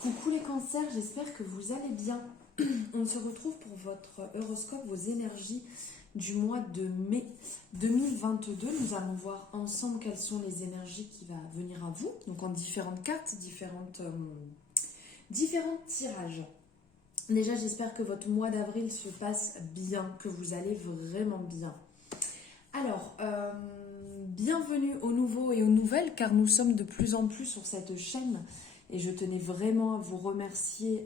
Coucou les cancers, j'espère que vous allez bien. On se retrouve pour votre horoscope, vos énergies du mois de mai 2022. Nous allons voir ensemble quelles sont les énergies qui vont venir à vous. Donc en différentes cartes, différents tirages. Déjà, j'espère que votre mois d'avril se passe bien, que vous allez vraiment bien. Alors, bienvenue aux nouveaux et aux nouvelles, car nous sommes de plus en plus sur cette chaîne. Et je tenais vraiment à vous remercier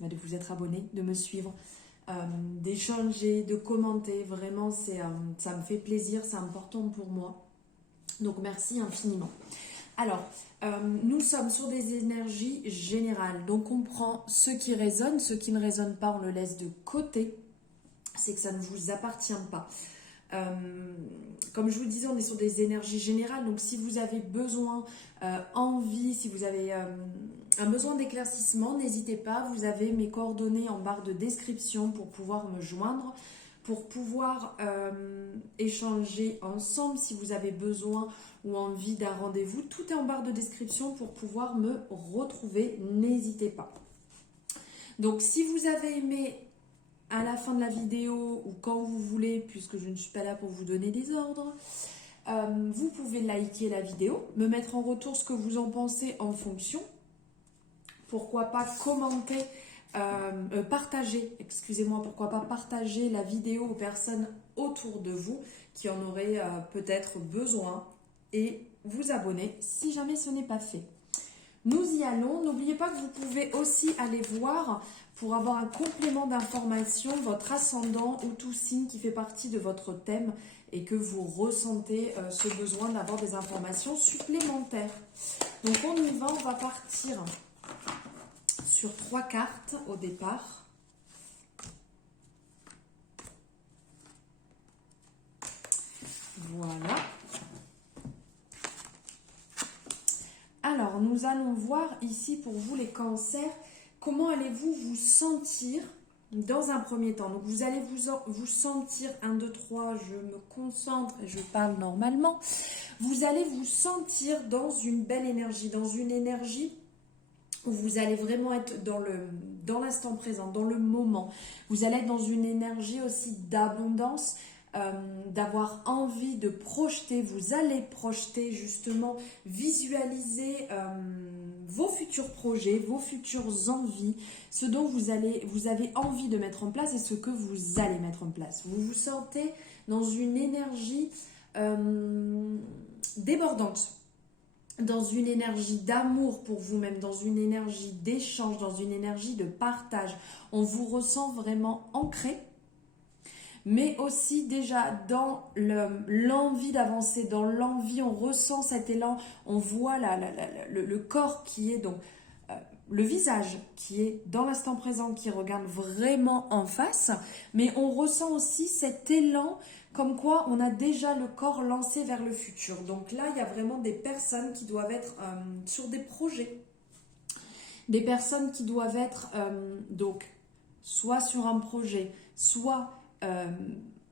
de vous être abonné, de me suivre, d'échanger, de commenter. Vraiment, ça me fait plaisir, c'est important pour moi. Donc, merci infiniment. Alors, nous sommes sur des énergies générales. Donc, on prend ce qui résonne. Ce qui ne résonne pas, on le laisse de côté. C'est que ça ne vous appartient pas. Comme je vous le disais, on est sur des énergies générales, donc si vous avez besoin, envie, si vous avez un besoin d'éclaircissement, n'hésitez pas, vous avez mes coordonnées en barre de description pour pouvoir me joindre, pour pouvoir échanger ensemble si vous avez besoin ou envie d'un rendez-vous. Tout est en barre de description pour pouvoir me retrouver, n'hésitez pas. Donc si vous avez aimé à la fin de la vidéo ou quand vous voulez, puisque je ne suis pas là pour vous donner des ordres, vous pouvez liker la vidéo, me mettre en retour ce que vous en pensez en fonction. Pourquoi pas commenter, partager, excusez-moi, pourquoi pas partager la vidéo aux personnes autour de vous qui en auraient peut-être besoin et vous abonner si jamais ce n'est pas fait. Nous y allons. N'oubliez pas que vous pouvez aussi aller voir pour avoir un complément d'information, votre ascendant ou tout signe qui fait partie de votre thème et que vous ressentez ce besoin d'avoir des informations supplémentaires. Donc on y va, on va partir sur 3 cartes au départ. Voilà. Alors, nous allons voir ici pour vous les cancers, comment allez-vous vous sentir dans un premier temps. Donc, vous allez vous sentir, 1, 2, 3, je me concentre et je parle normalement. Vous allez vous sentir dans une belle énergie, dans une énergie où vous allez vraiment être dans l'instant présent, dans le moment. Vous allez être dans une énergie aussi d'abondance, d'avoir envie de projeter, vous allez projeter justement, visualiser vos futurs projets, vos futures envies, ce dont vous avez envie de mettre en place et ce que vous allez mettre en place. Vous vous sentez dans une énergie débordante, dans une énergie d'amour pour vous-même, dans une énergie d'échange, dans une énergie de partage. On vous ressent vraiment ancré, mais aussi déjà dans l'envie d'avancer, dans l'envie, on ressent cet élan, on voit le corps qui est donc, le visage qui est dans l'instant présent, qui regarde vraiment en face, mais on ressent aussi cet élan comme quoi on a déjà le corps lancé vers le futur. Donc là, il y a vraiment des personnes qui doivent être sur des projets, des personnes qui doivent être donc soit sur un projet, soit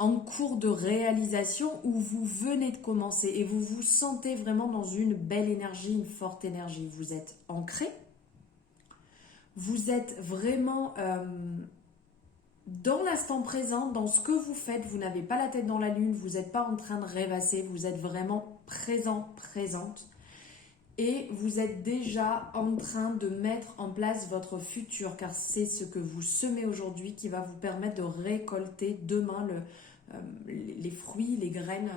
en cours de réalisation où vous venez de commencer et vous vous sentez vraiment dans une belle énergie, une forte énergie. Vous êtes ancré, vous êtes vraiment dans l'instant présent, dans ce que vous faites. Vous n'avez pas la tête dans la lune, vous n'êtes pas en train de rêvasser, vous êtes vraiment présent, présente. Et vous êtes déjà en train de mettre en place votre futur, car c'est ce que vous semez aujourd'hui qui va vous permettre de récolter demain les fruits, les graines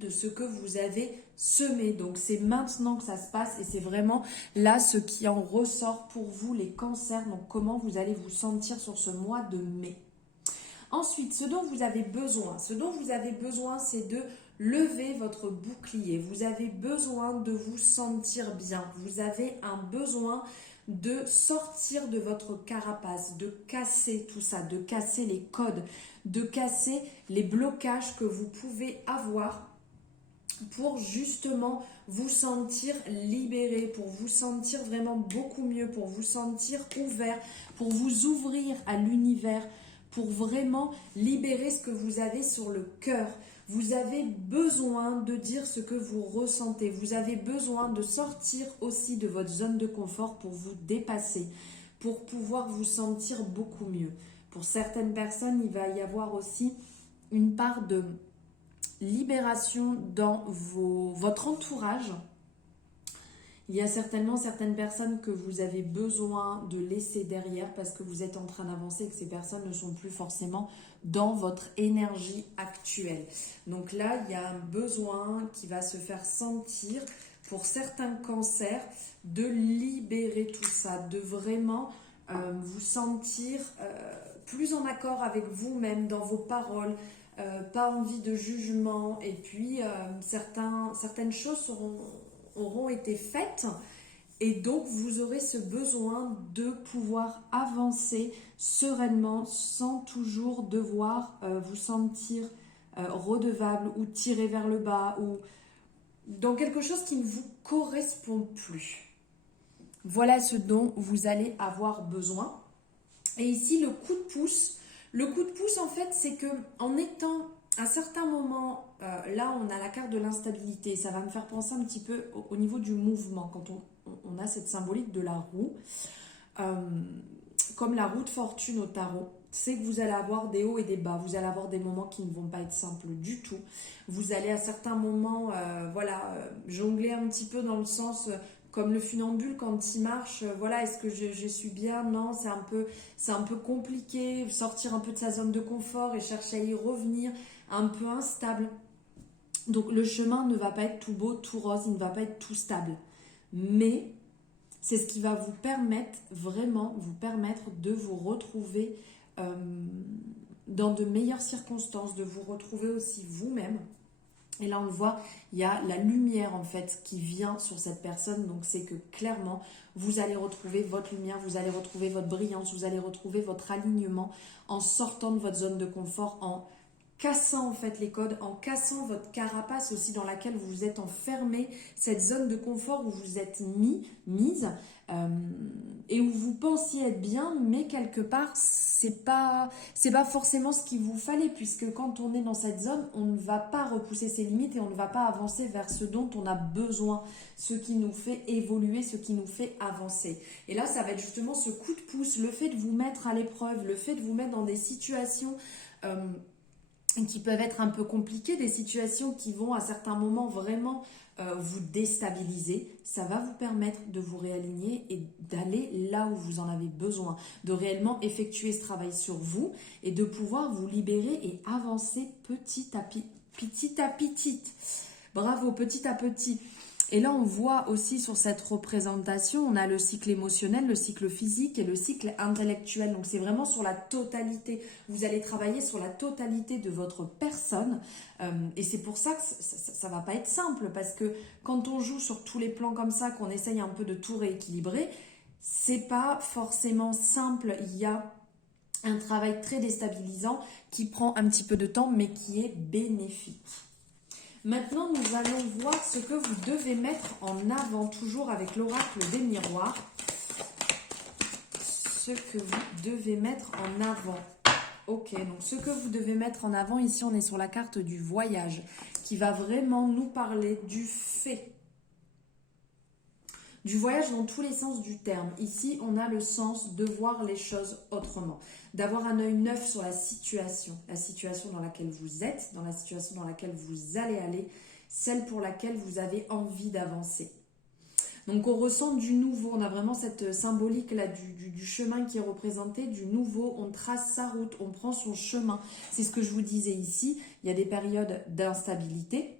de ce que vous avez semé. Donc c'est maintenant que ça se passe et c'est vraiment là ce qui en ressort pour vous les cancers. Donc comment vous allez vous sentir sur ce mois de mai. Ensuite, ce dont vous avez besoin, c'est de lever votre bouclier. Vous avez besoin de vous sentir bien. Vous avez un besoin de sortir de votre carapace, de casser tout ça, de casser les codes, de casser les blocages que vous pouvez avoir pour justement vous sentir libéré, pour vous sentir vraiment beaucoup mieux, pour vous sentir ouvert, pour vous ouvrir à l'univers, pour vraiment libérer ce que vous avez sur le cœur. Vous avez besoin de dire ce que vous ressentez. Vous avez besoin de sortir aussi de votre zone de confort pour vous dépasser, pour pouvoir vous sentir beaucoup mieux. Pour certaines personnes, il va y avoir aussi une part de libération dans votre entourage. Il y a certainement certaines personnes que vous avez besoin de laisser derrière parce que vous êtes en train d'avancer et que ces personnes ne sont plus forcément dans votre énergie actuelle. Donc là, il y a un besoin qui va se faire sentir pour certains cancers de libérer tout ça, de vraiment vous sentir plus en accord avec vous-même dans vos paroles, pas envie de jugement et puis certaines choses auront été faites et donc vous aurez ce besoin de pouvoir avancer sereinement sans toujours devoir vous sentir redevable ou tiré vers le bas ou dans quelque chose qui ne vous correspond plus. Voilà ce dont vous allez avoir besoin. Et ici, le coup de pouce. Le coup de pouce, en fait, c'est que en étant à certains moments, là, on a la carte de l'instabilité. Ça va me faire penser un petit peu au niveau du mouvement, quand on a cette symbolique de la roue. Comme la roue de fortune au tarot, c'est que vous allez avoir des hauts et des bas. Vous allez avoir des moments qui ne vont pas être simples du tout. Vous allez à certains moments, jongler un petit peu dans le sens... comme le funambule quand il marche, voilà, est-ce que je suis bien? Non, c'est un peu compliqué, sortir un peu de sa zone de confort et chercher à y revenir, un peu instable. Donc le chemin ne va pas être tout beau, tout rose, il ne va pas être tout stable. Mais c'est ce qui va vous permettre, vraiment vous permettre de vous retrouver dans de meilleures circonstances, de vous retrouver aussi vous-même. Et là, on le voit, il y a la lumière en fait qui vient sur cette personne. Donc, c'est que clairement, vous allez retrouver votre lumière, vous allez retrouver votre brillance, vous allez retrouver votre alignement en sortant de votre zone de confort, en cassant en fait les codes, en cassant votre carapace aussi dans laquelle vous vous êtes enfermé, cette zone de confort où vous êtes mise et où vous pensiez être bien, mais quelque part c'est pas forcément ce qu'il vous fallait, puisque quand on est dans cette zone, on ne va pas repousser ses limites et on ne va pas avancer vers ce dont on a besoin, ce qui nous fait évoluer, ce qui nous fait avancer. Et là, ça va être justement ce coup de pouce, le fait de vous mettre à l'épreuve, le fait de vous mettre dans des situations qui peuvent être un peu compliquées, des situations qui vont à certains moments vraiment vous déstabiliser. Ça va vous permettre de vous réaligner et d'aller là où vous en avez besoin, de réellement effectuer ce travail sur vous et de pouvoir vous libérer et avancer petit à petit. Bravo, petit à petit. Et là, on voit aussi sur cette représentation, on a le cycle émotionnel, le cycle physique et le cycle intellectuel. Donc, c'est vraiment sur la totalité. Vous allez travailler sur la totalité de votre personne. Et c'est pour ça que ça va pas être simple. Parce que quand on joue sur tous les plans comme ça, qu'on essaye un peu de tout rééquilibrer, c'est pas forcément simple. Il y a un travail très déstabilisant qui prend un petit peu de temps, mais qui est bénéfique. Maintenant, nous allons voir ce que vous devez mettre en avant, toujours avec l'oracle des miroirs. Ce que vous devez mettre en avant. Ok, donc ce que vous devez mettre en avant, ici on est sur la carte du voyage, qui va vraiment nous parler du fait. Du voyage dans tous les sens du terme. Ici, on a le sens de voir les choses autrement, d'avoir un œil neuf sur la situation dans laquelle vous êtes, dans la situation dans laquelle vous allez aller, celle pour laquelle vous avez envie d'avancer. Donc, on ressent du nouveau, on a vraiment cette symbolique là du chemin qui est représenté, du nouveau, on trace sa route, on prend son chemin. C'est ce que je vous disais ici, il y a des périodes d'instabilité.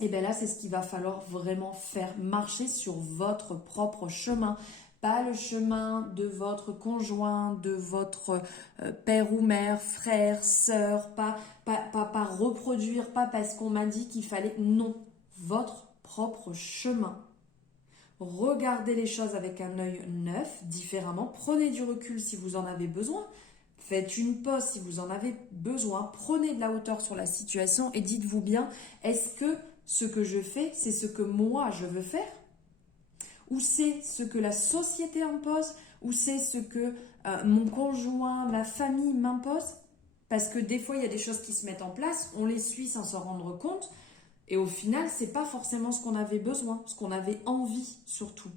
Et bien là, c'est ce qu'il va falloir vraiment faire marcher sur votre propre chemin, pas le chemin de votre conjoint, de votre père ou mère, frère, sœur, pas reproduire, pas parce qu'on m'a dit qu'il fallait, non, votre propre chemin. Regardez les choses avec un œil neuf, différemment, prenez du recul si vous en avez besoin, faites une pause si vous en avez besoin, prenez de la hauteur sur la situation et dites-vous bien, est-ce que ce que je fais, c'est ce que moi je veux faire? Ou c'est ce que la société impose? Ou c'est ce que mon conjoint, ma famille m'impose? parce que des fois, il y a des choses qui se mettent en place, on les suit sans s'en rendre compte, et au final, c'est pas forcément ce qu'on avait besoin, ce qu'on avait envie surtout.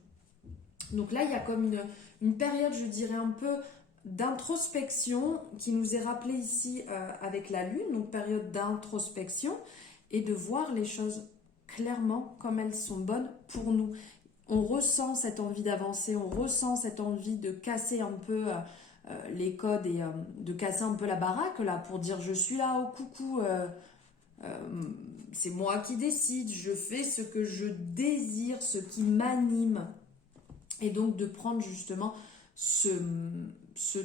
Donc là, il y a comme une période, je dirais, un peu d'introspection qui nous est rappelée ici avec la Lune, donc période d'introspection, et de voir les choses clairement comme elles sont bonnes pour nous. On ressent cette envie d'avancer, on ressent cette envie de casser un peu les codes et de casser un peu la baraque là pour dire je suis là, oh coucou, c'est moi qui décide, je fais ce que je désire, ce qui m'anime. Et donc de prendre justement ce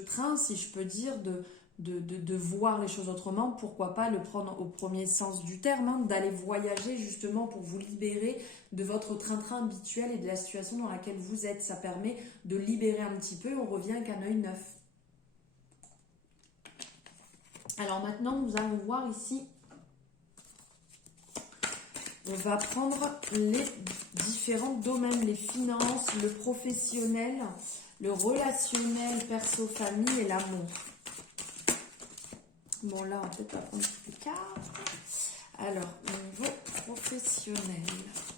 train, si je peux dire, de voir les choses autrement, pourquoi pas le prendre au premier sens du terme, hein, d'aller voyager justement pour vous libérer de votre train-train habituel et de la situation dans laquelle vous êtes. Ça permet de libérer un petit peu, on revient avec un œil neuf. Alors maintenant, nous allons voir ici, on va prendre les différents domaines, les finances, le professionnel, le relationnel, perso-famille et l'amour. Bon, là, on va peut-être prendre toutes les cartes. Alors, niveau professionnel,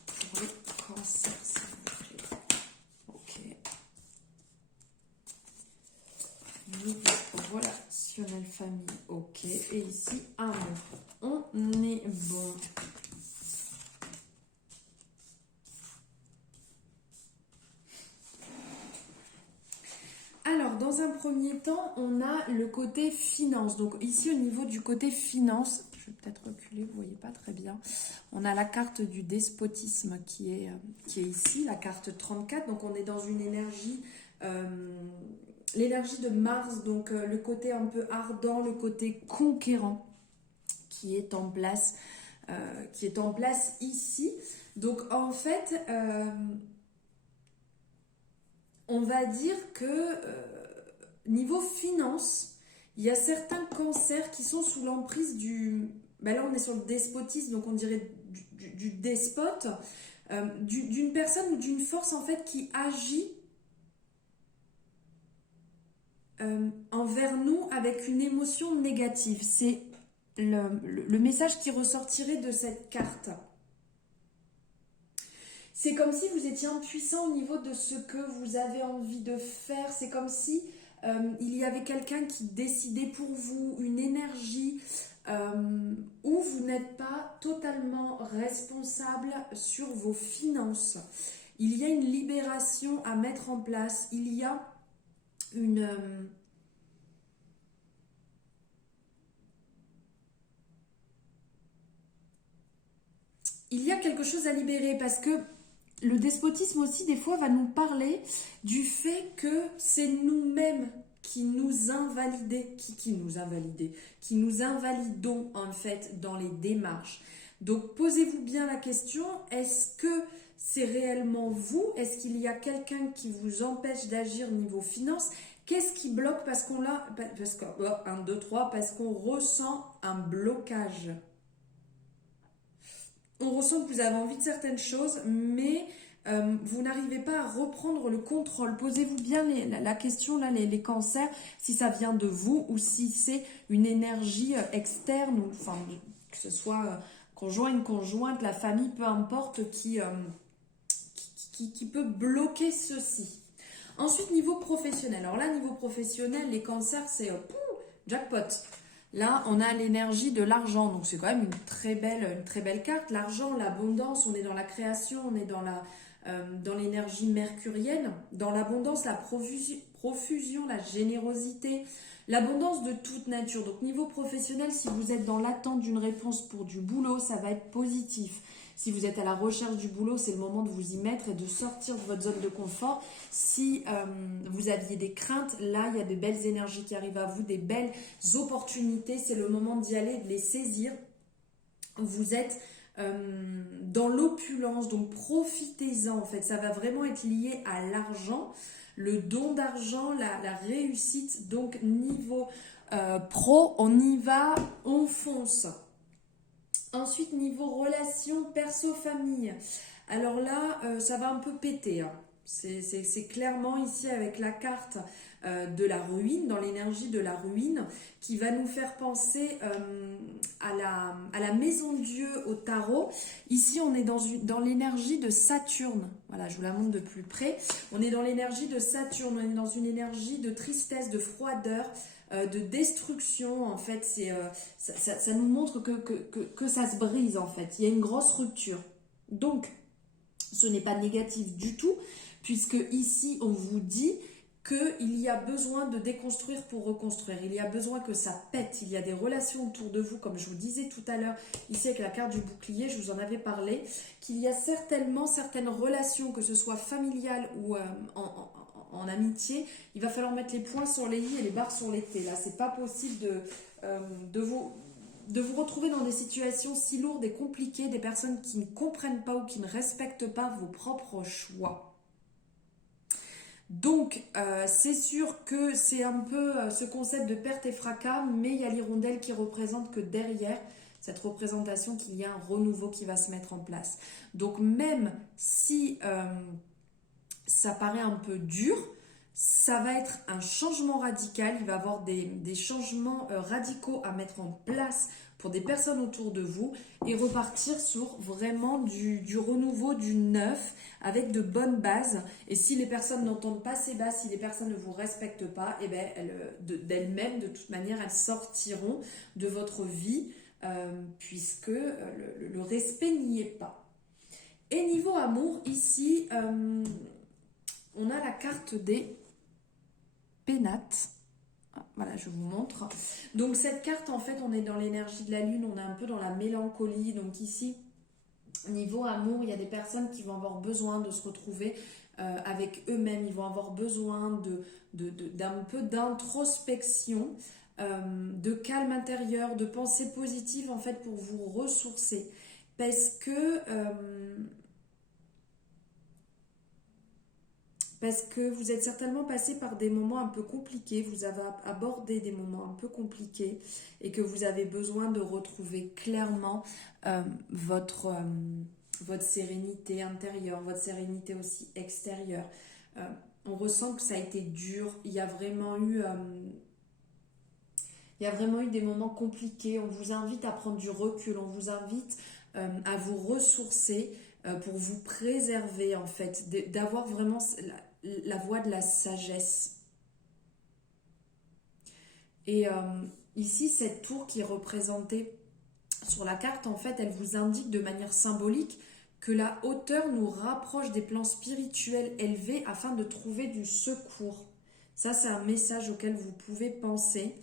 pour le cancer, s'il vous plaît. Ok. Niveau relationnel, famille, ok. Et ici, amour. On est bon. Alors, dans un premier temps, on a le côté finance. Donc ici, au niveau du côté finance, je vais peut-être reculer, vous ne voyez pas très bien. On a la carte du despotisme qui est ici, la carte 34. Donc on est dans une énergie, l'énergie de Mars, donc le côté un peu ardent, le côté conquérant qui est en place ici. Donc en fait... on va dire que niveau finance, il y a certains cancers qui sont sous l'emprise du... Ben là, on est sur le despotisme, donc on dirait du despote, d'une personne ou d'une force en fait qui agit envers nous avec une émotion négative. C'est le message qui ressortirait de cette carte. C'est comme si vous étiez impuissant au niveau de ce que vous avez envie de faire. C'est comme si il y avait quelqu'un qui décidait pour vous, une énergie où vous n'êtes pas totalement responsable sur vos finances. Il y a une libération à mettre en place. Il y a une... il y a quelque chose à libérer parce que le despotisme aussi, des fois, va nous parler du fait que c'est nous-mêmes qui nous invalidons en fait dans les démarches. Donc, posez-vous bien la question, est-ce que c'est réellement vous? Est-ce qu'il y a quelqu'un qui vous empêche d'agir niveau finance? Qu'est-ce qui bloque? Parce qu'on ressent un blocage. On ressent que vous avez envie de certaines choses, mais vous n'arrivez pas à reprendre le contrôle. Posez-vous bien la question, là, les cancers, si ça vient de vous ou si c'est une énergie externe, ou, enfin, que ce soit conjoint, une conjointe, la famille, peu importe, qui peut bloquer ceci. Ensuite, niveau professionnel. Alors là, niveau professionnel, les cancers, c'est jackpot. Là, on a l'énergie de l'argent, donc c'est quand même une très belle carte. L'argent, l'abondance, on est dans la création, on est dans l'énergie mercurienne, dans l'abondance, la profusion, la générosité, l'abondance de toute nature. Donc niveau professionnel, si vous êtes dans l'attente d'une réponse pour du boulot, ça va être positif. Si vous êtes à la recherche du boulot, c'est le moment de vous y mettre et de sortir de votre zone de confort. Si vous aviez des craintes, là, il y a de belles énergies qui arrivent à vous, des belles opportunités. C'est le moment d'y aller, de les saisir. Vous êtes dans l'opulence, donc profitez-en en fait. Ça va vraiment être lié à l'argent, le don d'argent, la réussite. Donc niveau pro, on y va, on fonce. Ensuite, niveau relation perso-famille. Alors là, ça va un peu péter. Hein. C'est clairement ici avec la carte de la ruine, dans l'énergie de la ruine, qui va nous faire penser à la maison Dieu au tarot. Ici, on est dans l'énergie de Saturne. Voilà, je vous la montre de plus près. On est dans l'énergie de Saturne, on est dans une énergie de tristesse, de froideur, de destruction. En fait, ça nous montre que ça se brise, en fait. Il y a une grosse rupture. Donc, ce n'est pas négatif du tout, puisque ici, on vous dit qu'il y a besoin de déconstruire pour reconstruire. Il y a besoin que ça pète. Il y a des relations autour de vous, comme je vous disais tout à l'heure, ici avec la carte du bouclier, je vous en avais parlé, qu'il y a certainement certaines relations, que ce soit familiales ou en amitié, il va falloir mettre les points sur les i et les barres sur les t. Là, c'est pas possible de vous retrouver dans des situations si lourdes et compliquées, des personnes qui ne comprennent pas ou qui ne respectent pas vos propres choix. Donc, c'est sûr que c'est un peu ce concept de perte et fracas, mais il y a l'hirondelle qui représente que derrière cette représentation, qu'il y a un renouveau qui va se mettre en place. Donc, même si ça paraît un peu dur, ça va être un changement radical. Il va y avoir des changements radicaux à mettre en place pour des personnes autour de vous et repartir sur vraiment du renouveau, du neuf, avec de bonnes bases. Et si les personnes n'entendent pas ces bases, si les personnes ne vous respectent pas, eh ben, d'elles-mêmes, de toute manière, elles sortiront de votre vie puisque le respect n'y est pas. Et niveau amour, ici, on a la carte des pénates. Voilà, je vous montre. Donc cette carte, en fait, on est dans l'énergie de la lune, on est un peu dans la mélancolie. Donc ici, niveau amour, il y a des personnes qui vont avoir besoin de se retrouver avec eux-mêmes. Ils vont avoir besoin d'un peu d'introspection, de calme intérieur, de pensée positive, en fait, pour vous ressourcer. Parce que vous êtes certainement passé par des moments un peu compliqués, vous avez abordé des moments un peu compliqués et que vous avez besoin de retrouver clairement votre sérénité intérieure, votre sérénité aussi extérieure. On ressent que ça a été dur, il y a vraiment eu des moments compliqués. On vous invite à prendre du recul, on vous invite à vous ressourcer pour vous préserver, en fait, d'avoir vraiment la voie de la sagesse. Et ici, cette tour qui est représentée sur la carte, en fait, elle vous indique de manière symbolique que la hauteur nous rapproche des plans spirituels élevés afin de trouver du secours. Ça, c'est un message auquel vous pouvez penser.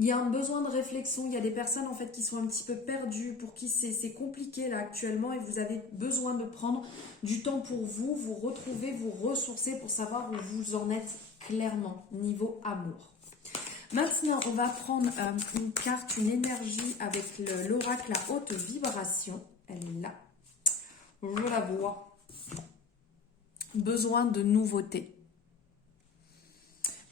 Il y a un besoin de réflexion, il y a des personnes en fait qui sont un petit peu perdues, pour qui c'est compliqué là actuellement et vous avez besoin de prendre du temps pour vous retrouver, vous ressourcer pour savoir où vous en êtes clairement niveau amour. Maintenant, on va prendre une carte, une énergie avec l'oracle à haute vibration. Elle est là. Je la vois. Besoin de nouveauté.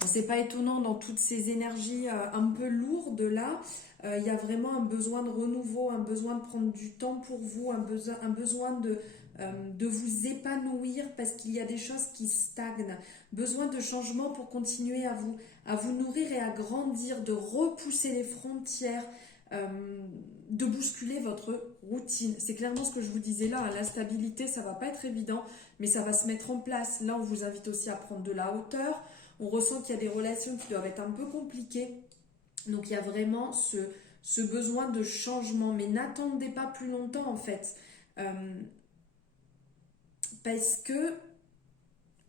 C'est pas étonnant dans toutes ces énergies un peu lourdes là. Il y a vraiment un besoin de renouveau, un besoin de prendre du temps pour vous, un besoin de vous épanouir parce qu'il y a des choses qui stagnent. Besoin de changement pour continuer à vous nourrir et à grandir, de repousser les frontières, de bousculer votre routine. C'est clairement ce que je vous disais là, hein. La stabilité, ça va pas être évident, mais ça va se mettre en place. Là, on vous invite aussi à prendre de la hauteur. On ressent qu'il y a des relations qui doivent être un peu compliquées. Donc, il y a vraiment ce besoin de changement. Mais n'attendez pas plus longtemps, en fait. Parce que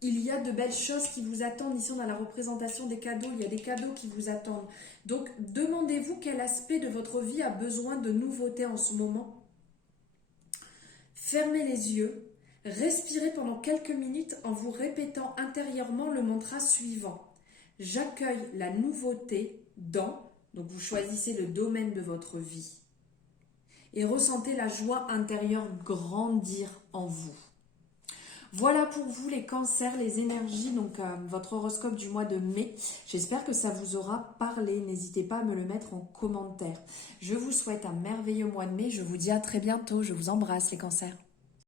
il y a de belles choses qui vous attendent. Ici, on a la représentation des cadeaux. Il y a des cadeaux qui vous attendent. Donc, demandez-vous quel aspect de votre vie a besoin de nouveauté en ce moment. Fermez les yeux. Respirez pendant quelques minutes en vous répétant intérieurement le mantra suivant. J'accueille la nouveauté dans, donc vous choisissez le domaine de votre vie. Et ressentez la joie intérieure grandir en vous. Voilà pour vous les cancers, les énergies, donc votre horoscope du mois de mai. J'espère que ça vous aura parlé. N'hésitez pas à me le mettre en commentaire. Je vous souhaite un merveilleux mois de mai. Je vous dis à très bientôt. Je vous embrasse les cancers.